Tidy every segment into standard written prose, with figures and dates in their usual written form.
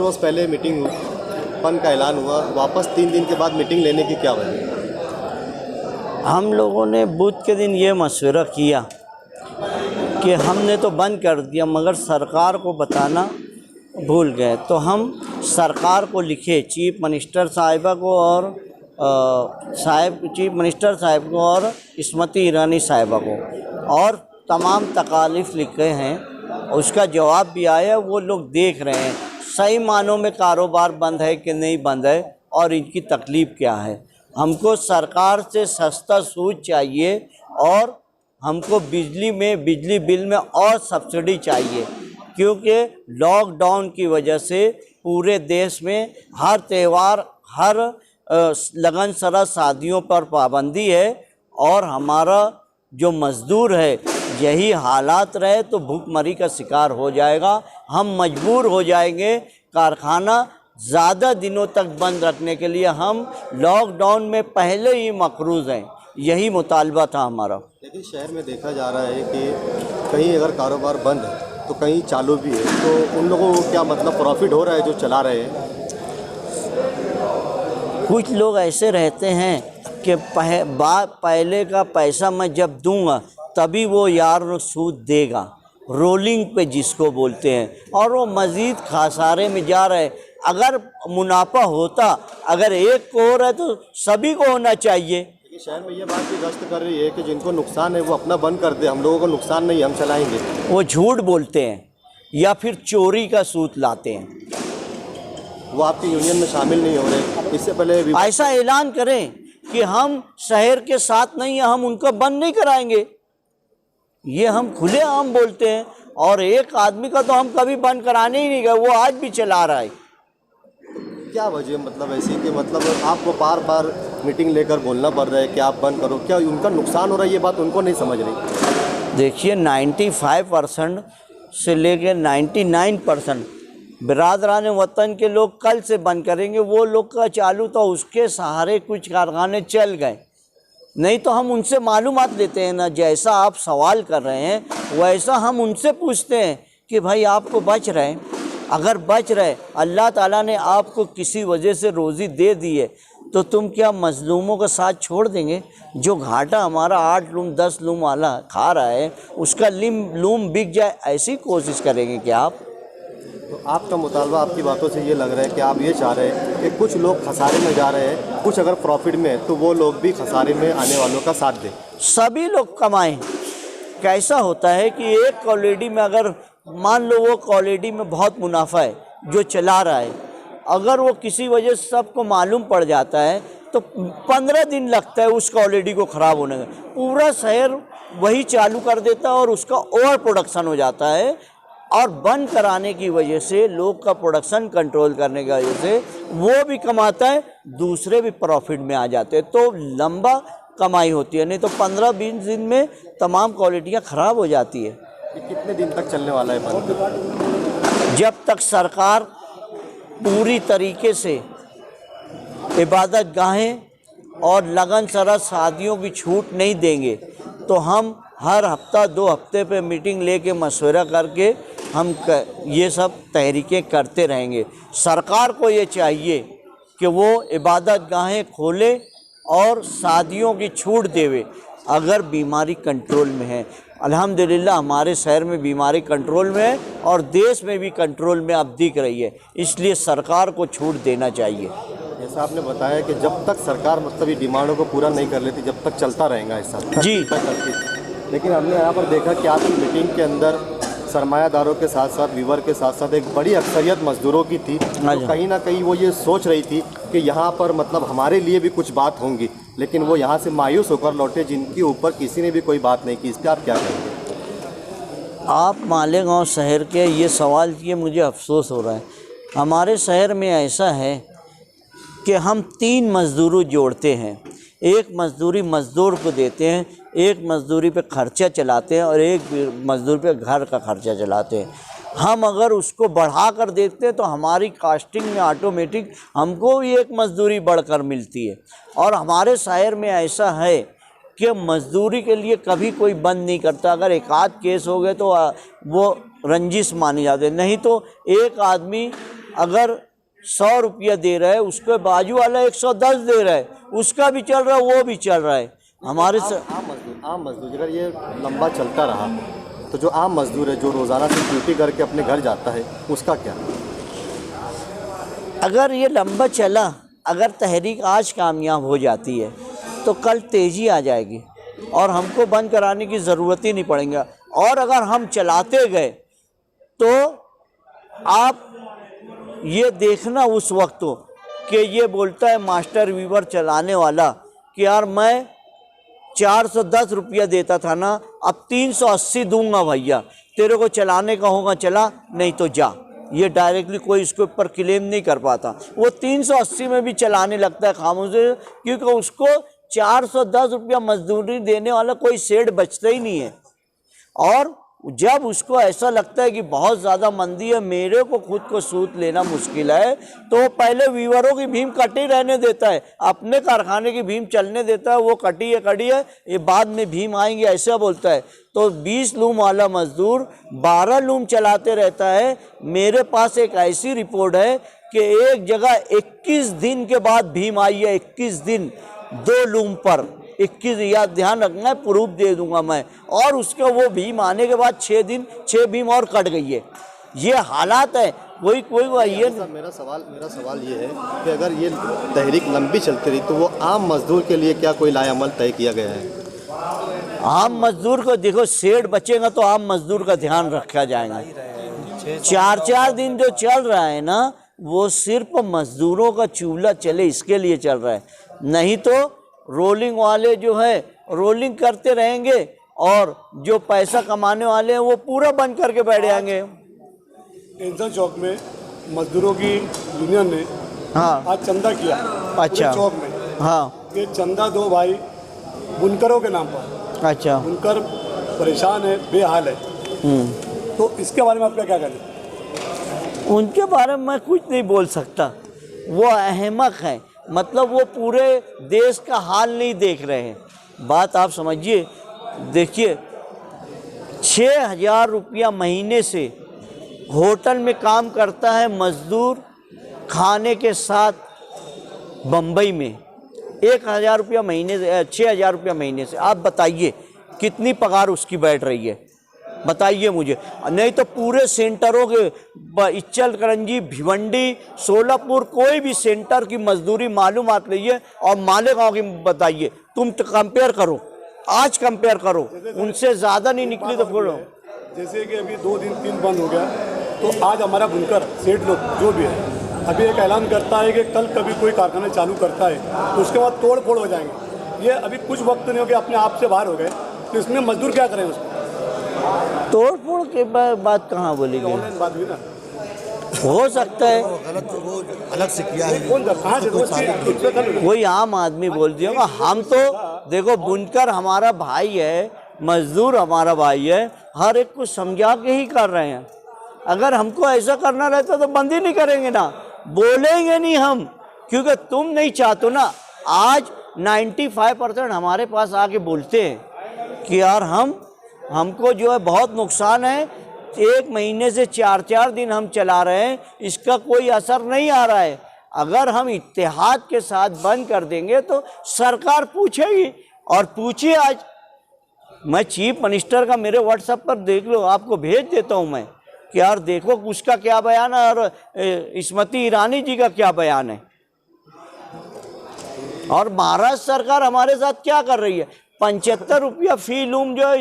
रोज़ पहले मीटिंग बंद का ऐलान हुआ, वापस 3 दिन के बाद मीटिंग लेने की क्या वजह? हम लोगों ने बुध के दिन ये मशवरा किया कि हमने तो बंद कर दिया मगर सरकार को बताना भूल गए, तो हम सरकार को लिखे, चीफ मिनिस्टर साहिबा को और चीफ मिनिस्टर साहिब को और स्मृति ईरानी साहिबा को, और तमाम तकालीफ लिखे हैं। उसका जवाब भी आया, वो लोग देख रहे हैं सही मानों में कारोबार बंद है कि नहीं बंद है और इनकी तकलीफ़ क्या है। हमको सरकार से सस्ता सूद चाहिए और हमको बिजली बिल में और सब्सिडी चाहिए, क्योंकि लॉकडाउन की वजह से पूरे देश में हर त्यौहार, हर लगन सरा शादियों पर पाबंदी है और हमारा जो मज़दूर है यही हालात रहे तो भूखमरी का शिकार हो जाएगा। हम मजबूर हो जाएंगे कारखाना ज़्यादा दिनों तक बंद रखने के लिए। हम लॉकडाउन में पहले ही मकरूज़ हैं, यही मुतालबा था हमारा। लेकिन शहर में देखा जा रहा है कि कहीं अगर कारोबार बंद है तो कहीं चालू भी है, तो उन लोगों को क्या मतलब प्रॉफिट हो रहा है जो चला रहे हैं? कुछ लोग ऐसे रहते हैं कि पहले का पैसा मैं जब दूंगा तभी वो यार सूद देगा, रोलिंग पे जिसको बोलते हैं, और वो मज़ीद खासारे में जा रहे। अगर मुनाफा होता, अगर एक को हो रहा है तो सभी को होना चाहिए। शहर में ये बात भी गश्त कर रही है कि जिनको नुकसान है वो अपना बंद कर दे, हम लोगों को नुकसान नहीं, हम चलाएंगे। वो झूठ बोलते हैं या फिर चोरी का सूत लाते हैं। वो आपकी यूनियन में शामिल नहीं हो रहे। इससे पहले ऐसा ऐलान करें कि हम शहर के साथ नहीं हैं, हम उनको बंद नहीं कराएंगे। ये हम खुले आम बोलते हैं, और एक आदमी का तो हम कभी बंद कराने ही नहीं गए, वो आज भी चला रहा है। क्या वजह मतलब ऐसी कि मतलब आपको बार बार मीटिंग लेकर बोलना पड़ रहा है कि आप बंद करो? क्या उनका नुकसान हो रहा है, ये बात उनको नहीं समझ रही? देखिए 95% से लेकर 99% बिरादरान वतन के लोग कल से बंद करेंगे। वो लोग का चालू तो उसके सहारे कुछ कारखाने चल गए, नहीं तो हम उनसे मालूमात लेते हैं ना। जैसा आप सवाल कर रहे हैं वैसा हम उनसे पूछते हैं कि भाई आपको बच रहे, अगर बच रहे, अल्लाह ताला ने आपको किसी वजह से रोज़ी दे दी है, तो तुम क्या मज़लूमों का साथ छोड़ देंगे? जो घाटा हमारा 8 लूम 10 लूम वाला खा रहा है उसका लूम बिक जाए, ऐसी कोशिश करेंगे क्या आप? तो आपका मुतालबा, आपकी बातों से ये लग रहा है कि आप ये चाह रहे हैं कि कुछ लोग खसारे में जा रहे हैं, कुछ अगर प्रॉफिट में है तो वो लोग भी खसारे में आने वालों का साथ दें, सभी लोग कमाएं। कैसा होता है कि एक क्वालिटी में अगर मान लो वो क्वालिटी में बहुत मुनाफा है जो चला रहा है, अगर वो किसी वजह से सबको मालूम पड़ जाता है तो 15 दिन लगता है उस क्वालिटी को ख़राब होने में। पूरा शहर वही चालू कर देता है और उसका ओवर प्रोडक्शन हो जाता है, और बंद कराने की वजह से लोग का प्रोडक्शन कंट्रोल करने की वजह से वो भी कमाता है, दूसरे भी प्रॉफिट में आ जाते हैं, तो लंबा कमाई होती है। नहीं तो 15-20 दिन में तमाम क्वालिटियाँ ख़राब हो जाती है। ये कितने दिन तक चलने वाला है बंद? जब तक सरकार पूरी तरीके से इबादत गाहें और लगन सरा शादियों की छूट नहीं देंगे तो हम हर हफ्ता 2 हफ्ते पे मीटिंग लेके मशवरा करके हम ये सब तहरीकें करते रहेंगे। सरकार को ये चाहिए कि वो इबादत गाहें खोले और शादियों की छूट देवे अगर बीमारी कंट्रोल में है। अल्हम्दुलिल्लाह हमारे शहर में बीमारी कंट्रोल में है और देश में भी कंट्रोल में अब दिख रही है, इसलिए सरकार को छूट देना चाहिए। जैसा आपने बताया कि जब तक सरकार मतलब ये डिमांडों को पूरा नहीं कर लेती जब तक चलता रहेगा ऐसा जी। लेकिन हमने यहाँ पर देखा कि आपकी मीटिंग के अंदर सरमायादारों के साथ साथ वीवर के साथ साथ एक बड़ी अक्सरियत मजदूरों की थी, तो कहीं ना कहीं वो ये सोच रही थी कि यहाँ पर मतलब हमारे लिए भी कुछ बात होंगी, लेकिन वो यहाँ से मायूस होकर लौटे, जिनके ऊपर किसी ने भी कोई बात नहीं की। इस पर आप क्या कहेंगे? आप मालेगांव शहर के ये सवाल किए, मुझे अफसोस हो रहा है। हमारे शहर में ऐसा है कि हम 3 मज़दूर जोड़ते हैं, एक मज़दूरी मज़दूर को देते हैं, एक मज़दूरी पे खर्चा चलाते हैं और एक मज़दूर पे घर का खर्चा चलाते हैं। हम अगर उसको बढ़ा कर देखते हैं तो हमारी कास्टिंग में ऑटोमेटिक हमको भी एक मज़दूरी बढ़कर मिलती है। और हमारे शहर में ऐसा है कि मज़दूरी के लिए कभी कोई बंद नहीं करता। अगर एक आध केस हो गए तो वो रंजिश मानी जाती है, नहीं तो एक आदमी अगर 100 रुपया दे रहा है, उसके बाजू वाला 110 दे रहा है, उसका भी चल रहा है, वो भी चल रहा है। हमारे आम मजदूर अगर ये लंबा चलता रहा तो जो आम मजदूर है, जो रोज़ाना से ड्यूटी करके अपने घर जाता है, उसका क्या? अगर ये लंबा चला, अगर तहरीक आज कामयाब हो जाती है तो कल तेज़ी आ जाएगी और हमको बंद कराने की ज़रूरत ही नहीं पड़ेगी। और अगर हम चलाते गए तो आप ये देखना उस वक्त कि ये बोलता है मास्टर वीवर चलाने वाला कि यार मैं 410 रुपया देता था ना, अब 380 दूंगा भैया, तेरे को चलाने का होगा चला, नहीं तो जा। ये डायरेक्टली कोई इसके ऊपर क्लेम नहीं कर पाता। वो 380 में भी चलाने लगता है खामोशी, क्योंकि उसको 410 रुपया मजदूरी देने वाला कोई सेठ बचता ही नहीं है। और जब उसको ऐसा लगता है कि बहुत ज़्यादा मंदी है, मेरे को खुद को सूत लेना मुश्किल है, तो पहले वीवरों की भीम कटी रहने देता है, अपने कारखाने की भीम चलने देता है। वो कटी है, ये बाद में भीम आएंगे ऐसा बोलता है। तो 20 लूम वाला मजदूर 12 लूम चलाते रहता है। मेरे पास एक ऐसी रिपोर्ट है कि एक जगह 21 दिन के बाद भीम आई है, 21 दिन 2 लूम पर 21, या ध्यान रखना है, प्रूफ दे दूंगा मैं। और उसके वो भीम आने के बाद 6 दिन 6 भीम और कट गई है। ये हालात है। कोई ये मेरा सवाल ये है कि अगर ये तहरीक लंबी चलती रही तो वो आम मजदूर के लिए क्या कोई लाएअमल तय किया गया है? आम मजदूर को देखो, सेठ बचेगा तो आम मजदूर का ध्यान रखा जाएगा। 4-4 दिन जो चल रहा है ना, वो सिर्फ मजदूरों का चूल्हा चले इसके लिए चल रहा है। नहीं तो रोलिंग वाले जो है रोलिंग करते रहेंगे और जो पैसा कमाने वाले हैं वो पूरा बंद करके बैठ जाएंगे। टेंशन चौक में मजदूरों की यूनियन ने आज चंदा किया। अच्छा। चौक में ये चंदा दो भाई बुनकरों के नाम पर। अच्छा। बुनकर परेशान है, बेहाल है। तो इसके बारे में आपका क्या कहना है? उनके बारे में मैं कुछ नहीं बोल सकता। वो अहमक हैं, मतलब वो पूरे देश का हाल नहीं देख रहे हैं। बात आप समझिए। देखिए, 6,000 रुपया महीने से होटल में काम करता है मजदूर, खाने के साथ बम्बई में 1,000 रुपया महीने से, 6,000 रुपया महीने से। आप बताइए कितनी पगार उसकी बैठ रही है, बताइए मुझे। नहीं तो पूरे सेंटरों के इच्चल करंजी, भिवंडी, सोलापुर, कोई भी सेंटर की मजदूरी मालूमात लीजिए और मालेगांव की बताइए। तुम कंपेयर करो, आज कंपेयर करो, उनसे ज़्यादा नहीं निकली तो बोलो। जैसे कि अभी 2 दिन 3 बंद हो गया, तो आज हमारा बुनकर सेठ लोग जो भी है अभी एक ऐलान करता है कि कल कभी कोई कारखाना चालू करता है तो उसके बाद तोड़ फोड़ हो जाएंगे। ये अभी कुछ वक्त नहीं हो गया, अपने आप से बाहर हो गए, तो इसमें मजदूर क्या करें? उसको तोड़ फोड़ के बात कहाँ बोलेगी? ऑनलाइन बात हुई ना, हो सकता है गलत वो अलग से किया है। कहाँ से कोई आम आदमी बोल दिया। हम तो देखो, बुनकर हमारा भाई है, मजदूर हमारा भाई है, हर एक को समझा के ही कर रहे हैं। अगर हमको ऐसा करना रहता तो बंद ही नहीं करेंगे ना, बोलेंगे नहीं हम, क्योंकि तुम नहीं चाहते ना। आज 95% हमारे पास आके बोलते हैं कि यार हमको जो है बहुत नुकसान है, 1 महीने से 4-4 दिन हम चला रहे हैं, इसका कोई असर नहीं आ रहा है। अगर हम इत्तेहाद के साथ बंद कर देंगे तो सरकार पूछेगी, और पूछिए। आज मैं चीफ मिनिस्टर का मेरे व्हाट्सएप पर देख लो, आपको भेज देता हूं मैं कि यार देखो उसका क्या बयान है और स्मृति ईरानी जी का क्या बयान है। और महाराष्ट्र सरकार हमारे साथ क्या कर रही है? 75 रुपया फी लूम जो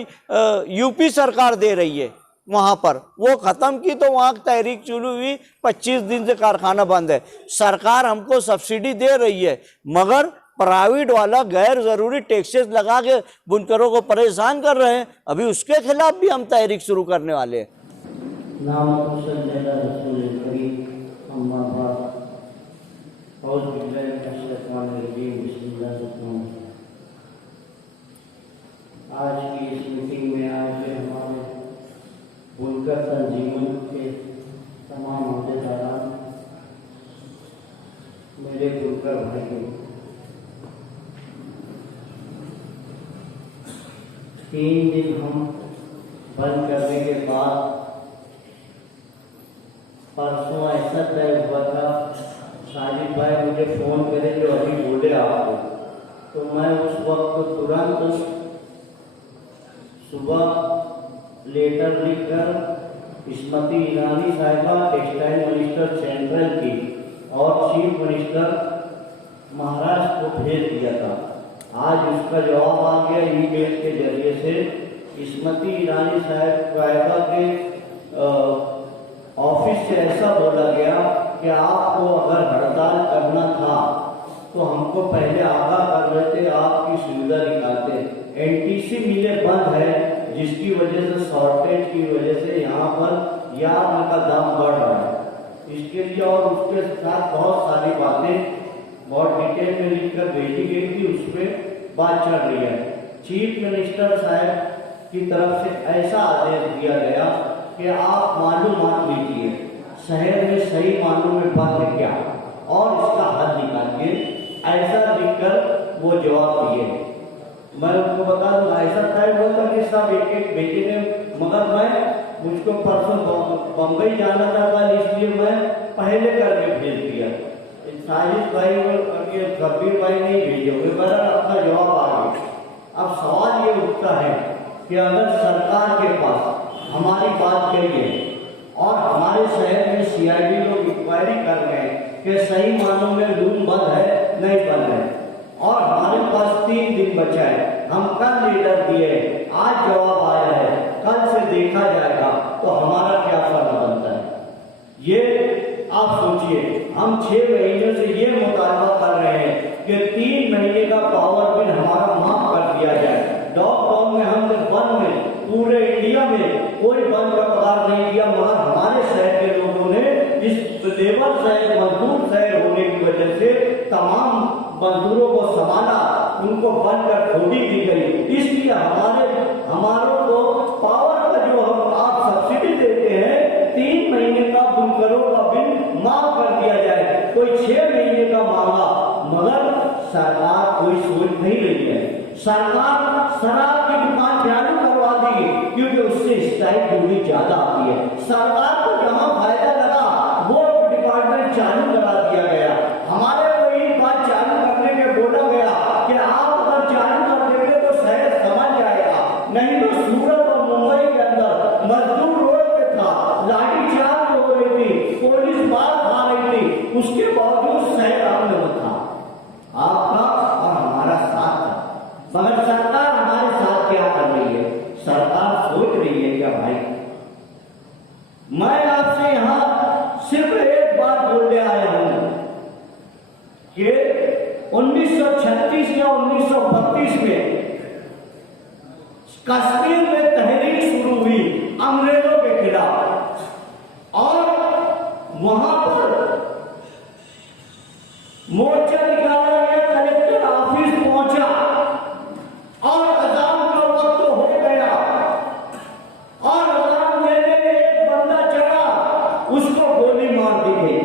यूपी सरकार दे रही है, वहाँ पर वो ख़त्म की तो वहाँ तहरीक शुरू हुई। 25 दिन से कारखाना बंद है। सरकार हमको सब्सिडी दे रही है, मगर प्राइवेट वाला गैर ज़रूरी टैक्सेस लगा के बुनकरों को परेशान कर रहे हैं। अभी उसके खिलाफ भी हम तहरीक शुरू करने वाले हैं। आज की इस मीटिंग में आए हमारे बुनकर तंजीमों के तमाम अहदेदारान, मेरे बुनकर भाइयों, 3 दिन हम बंद करने के बाद परसों ऐसा तय हुआ था, साजिद भाई मुझे फ़ोन करे जो अभी बोले आपको, तो मैं उस वक्त तुरंत सुबह लेटर लिखकर स्मृति ईरानी साहिबा टेक्सटाइल मिनिस्टर सेंट्रल की और चीफ मिनिस्टर महाराष्ट्र को भेज दिया था। आज उसका जवाब आ गया ईमेल के जरिए से। स्मृति ईरानी साहिबा के ऑफिस से ऐसा बोला गया कि आपको अगर हड़ताल करना था तो हमको पहले आगाह कर लेते, आपकी सुविधा निकालते। एनटीसी मिलें बंद है, जिसकी वजह से शॉर्टेज की वजह से यहाँ पर यार्न का दाम बढ़ रहा है। इसके लिए और उसके साथ बहुत सारी बातें बहुत डिटेल में लिखकर भेजी गई थी, उस पर बात चल रही है। चीफ मिनिस्टर साहब की तरफ से ऐसा आदेश दिया गया कि आप मालूमात लीजिए शहर में सही मानों में बात है क्या और इसका हल निकालिए, ऐसा लिखकर वो जवाब दिए। मैं उनको बता दूं ऐसा तय हुआ था कि सब एक एक भेजे ने, मगर मैं मुझको परसों बम्बई जाना था कल, इसलिए मैं पहले करके भेज दिया। साजिद भाई और ये कबीर भाई नहीं भेजे हुए, बहरहाल अपना जवाब आ गया। अब सवाल ये उठता है कि अगर सरकार के पास हमारी बात कही है और हमारे शहर में सीआईडी लोग इंक्वायरी कर रहे हैं कि सही मानों में लूम बंद है नहीं बंद है, और हमारे पास 3 दिन बचा है, हम कल लेटर दिए, आज जवाब आया है, कल से देखा जाएगा, तो हमारा क्या फर्क बनता है? ये आप सोचिए। हम 6 महीने से ये मुतालबा कर रहे हैं कि 3 महीने का पावर बिल हमारा माफ कर दिया जाए। लॉकडाउन में हमने बंद में पूरे इंडिया में कोई बंद का पगार नहीं दिया, मगर हमारे शहर के लोगों ने इस लेबर शहर मजदूर शहर होने की वजह से तमाम मजदूरों को संभाला, उनको बंद कर थोड़ी दी गई। इसलिए हमारों को पावर का जो हम आप सब्सिडी देते हैं 3 महीने का बुनकरों का बिल माफ कर दिया जाए, कोई 6 महीने का मांगा, मगर सरकार कोई सोच नहीं रही है। सरकार शराब की दुकान चालू करवा दी क्योंकि उससे स्ट्राइक ड्यूटी ज्यादा आती है। सरकार को जहां फायदा लगा वो डिपार्टमेंट चालू करा दिया गया। हमारे को एक बात चालू करने के बोला गया कि आप अगर चालू कर देंगे तो शहर समझ जाएगा, नहीं तो सूरत और मुंबई के अंदर मजदूर रोड पे था, लाठीचार्ज हो रही थी, पुलिस मार खा रही थी, उसके बावजूद शहर आमने था आपका और हमारा साथ था। मगर सरकार हमारे साथ क्या कर रही है? सरकार सोच रही है क्या भाई? मैं आपसे यहां सिर्फ एक बात बोलने आया हूं कि 1936 या 1932 में कश्मीर में तहरीक शुरू हुई अंग्रेजों के खिलाफ, और वहां पर मोर्चा निकाला गया, कलेक्टर ऑफिस पहुंचा और अजान का वक्त हो गया, और अजान देने एक बंदा चढ़ा, उसको गोली मार दी गई।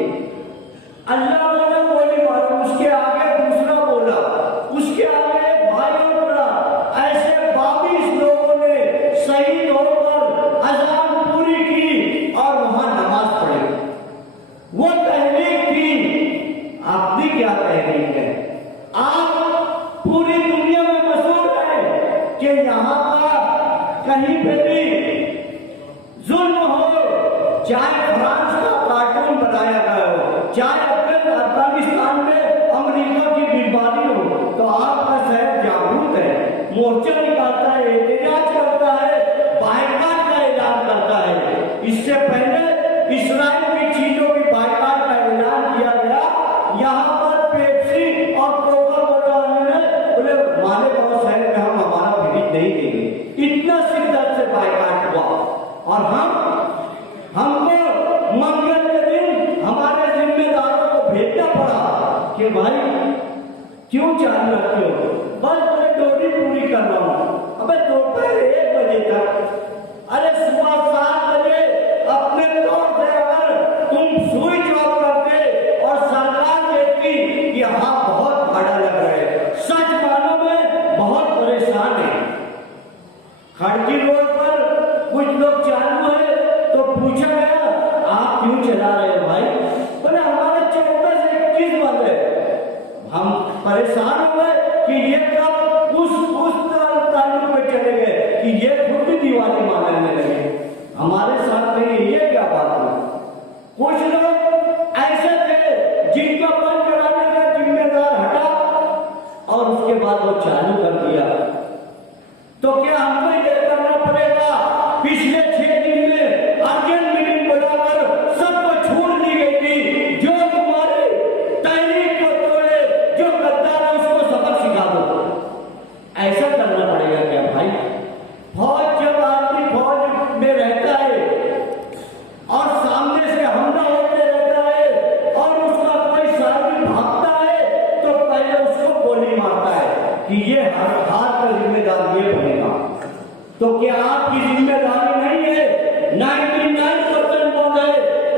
अल्लाह ने गोली मारी, उसके आगे दूसरा बोला, उसके आगे एक भाई और बोला, ऐसे 22 लोगों ने शहीद होकर अजान पूरी की और वहां नमाज पढ़ी। वो तहरीक थी। आपकी क्या तहरीक है? आप पूरी दुनिया में मशहूर है कि यहाँ का कहीं पे भी जुल्म हो, चाहे फ्रांस का कार्टून बनाया गया हो, चाहे अफगानिस्तान में अमेरिका की बीमारी हो, तो आपका शहर जागरूक है, मोर्चा निकालता है, एहतजाज करता है, बायकाट का ऐलान करता है। इससे पहले इस्राइल की चीजों की बायकाट का ऐलान किया गया। यहाँ पर पेप्सी और कोका कोला ने बोले हमारे पास शहर में हम हमारा फ्रिज नहीं देंगे, इतना शिद्दत से बायकाट हुआ। और हमको मंगल के दिन हमारे जिम्मेदारों को भेजना पड़ा कि भाई क्यों चालू रखते हो? बस मैं ड्यूटी पूरी कर रहा हूँ। अबे दोपहर 1 बजे तक, अरे सुबह 7 बजे अपने तौर से अगर तुम स्विच ऑफ करते और सरकार देखती कि हाँ बहुत भाड़ा लग रहा है, सच मानो में बहुत परेशान है। खड़की रोड पर कुछ लोग चालू है तो पूछा गया आप क्यों चला रहे हो भाई? परेशान हो गए कि ये कब उस ताल्लुक में चले गए कि ये खुद भी दिवाली मनाने लगे। हमारे साथ कहीं ये क्या बात है? कुछ लोग ऐसे थे जिनका बंद कराने का जिम्मेदार हटा और उसके बाद वो चालू कर दिया। तो क्या हमको ये करना पड़ेगा? पिछले 6 दिन में अर्जेंट मीटिंग बुलाकर सबको छूट दी गई थी, जो तुम्हारी तहरीक को तोड़े, जो गद्दार है उसको सबक सिखा दो। ऐसा करना पड़ेगा क्या भाई? फौज जब आदमी फौज में रहता है और सामने से हमला होते रहता है और उसका कोई साथी भागता है तो पहले उसको गोली मारता है कि ये हाथ का जिम्मेदार ये बनेगा। तो क्या आपकी जिम्मेदारी नहीं है? 99% बोल रहे,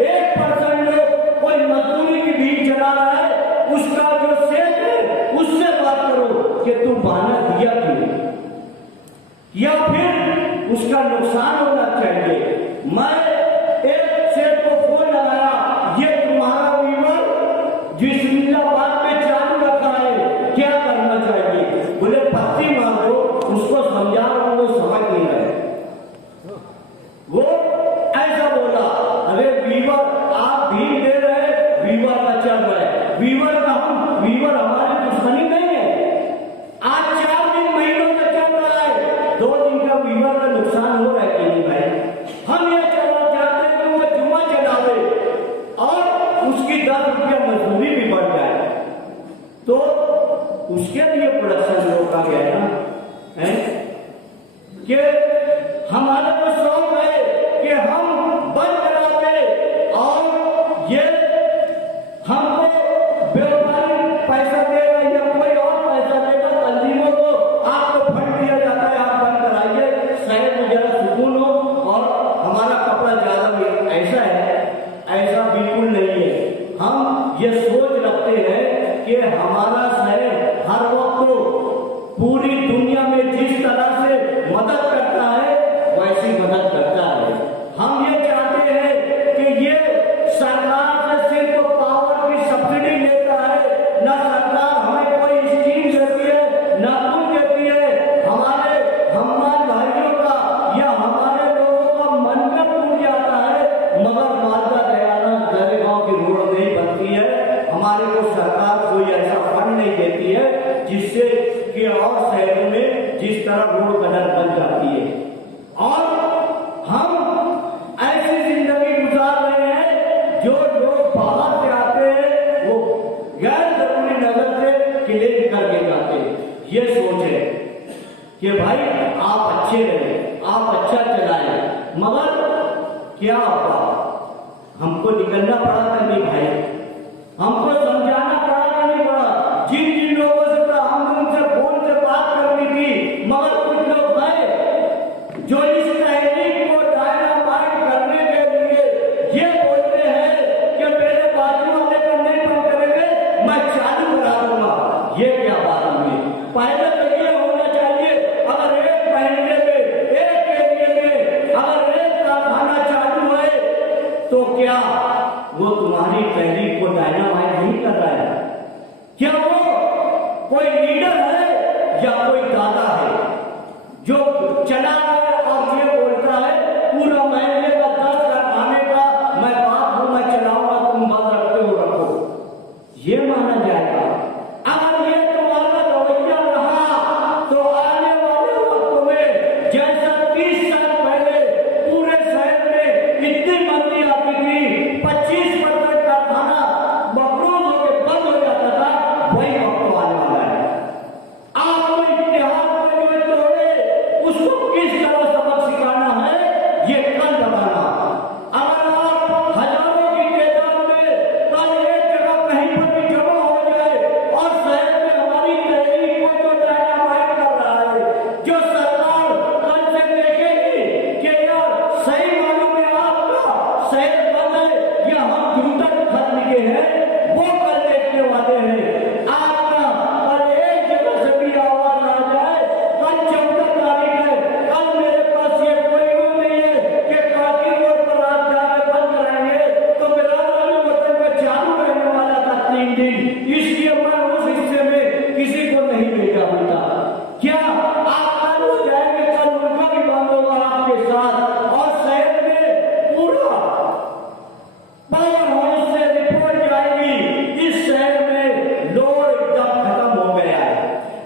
1% लोग कोई मजदूरी की भीख चला रहा है, उसका जो सेठ है उससे बात करो कि तू बहाना दिया क्यों, या फिर उसका नुकसान होना चाहिए। मैं एक सेठ को फोन लगाया, ये तुम्हारा वीवर जिस्मिल्लाबाद में चालू रखा है, क्या करना चाहिए? बोले पत्ती मार दो, उसको समझा रहा हूं, वो समझ नहीं रहे। वो ऐसा बोला, अरे वीवर आप भी दे रहे, वीवर का चल रहा है, वीवर का वीवर हमारी दुश्मनी नहीं है। आज 4 दिन महीनों से चल रहा है, 2 दिन का वीवर का नुकसान हो रहा है कि नहीं भाई? हम ये चलना चाहते हैं कि वो जुम्मा चलावे और उसकी 10 रुपया मजदूरी भी बढ़ जाए, तो उसके लिए प्रोडक्शन रोका गया ना है कि हमारा तो शौक है कि हम बंद करा दे और ये हमको व्यापारी पैसा देगा या कोई और पैसा देगा, तंजीमों को आपको फंड दिया जाता है, आप बंद कराइए, शहर में जरा सुकून हो और हमारा कपड़ा ज्यादा भी। ऐसा है? ऐसा बिल्कुल नहीं है। हम ये सोच रखते हैं कि हमारा शहर हर वक्त पूरी दुनिया में जिस तरह से मदद करता है वैसी मदद करता है। हम ये चाहते हैं कि ये सरकार से सिर्फ पावर की सब्सिडी लेता है, न सरकार हमें कोई स्कीम देती है, न कुछ देती है। हमारे हमारे भाइयों का या हमारे लोगों का मन में टूट जाता है, मगर माता दयाना गांव की रोड नहीं बनती है। हमारे को सरकार कोई ऐसा फंड नहीं देती है जिससे कि और शहरों में जिस तरह रोड कदर बन जाती है, और हम ऐसी जिंदगी गुजार रहे हैं जो लोग बाहर से आते हैं वो गैर जरूरी नजर से क्लेम करके जाते हैं। ये सोचे कि भाई आप अच्छे रहे, आप अच्छा चलाए, मगर क्या होगा? हमको निकलना पड़ा था नहीं भाई, हमको समझाना पड़ा था नहीं पड़ा। जिन जिन लोगों से हम उनसे फोन से बात करनी थी, मगर कुछ लोग हैं जो इस तहरीक को डायनामाइट करने के लिए ये बोलते हैं कि मेरे बाजू वाले का नहीं बंद करेंगे, मैं चालू करा दूंगा। ये क्या बात हुई? पहले तो ये होना चाहिए, अगर एक महीने में एक एरिया में अगर एक कारखाना चालू है तो क्या वो तुम्हारी तहरीक को डायनामाइट नहीं कर रहा है? क्या वो कोई लीडर है या कोई दादा है जो चला है और ये बोलता है पूरा महीने का 10 कारखाने का मैं बाप हूं, मैं चलाऊंगा, तुम बात रखते हो रखो? ये माना जाएगा? अगर ये तुम्हारा रवैया रहा तो आने वाले वक्तों में जैसा 30 साल पहले पूरे शहर में इतनी मंदी आती थी, 25% कारखाना मफरूज होकर बंद हो जाता था, वही वक्त आने वाला है। आपको इतिहास में जो तोड़े उसको किस तरह सबक सिखाना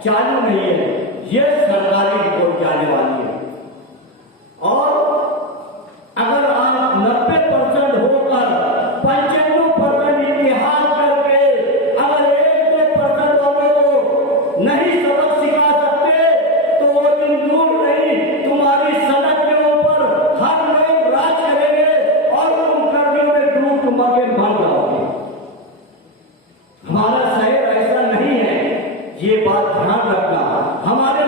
चालू नहीं है, ये सरकारी रिपोर्ट जाने वाली है। और अगर आप 90% होकर 95% इतिहास करके अगर 1-2% वालों को नहीं सबक सिखा सकते तो वो दिन दूर नहीं, तुम्हारी सड़क के ऊपर हर लोग राज करेंगे और तुम कर्जों में डूब के मर जाओगे। हमारा शहर ऐसा नहीं है, ये बात ध्यान रखना। हमारे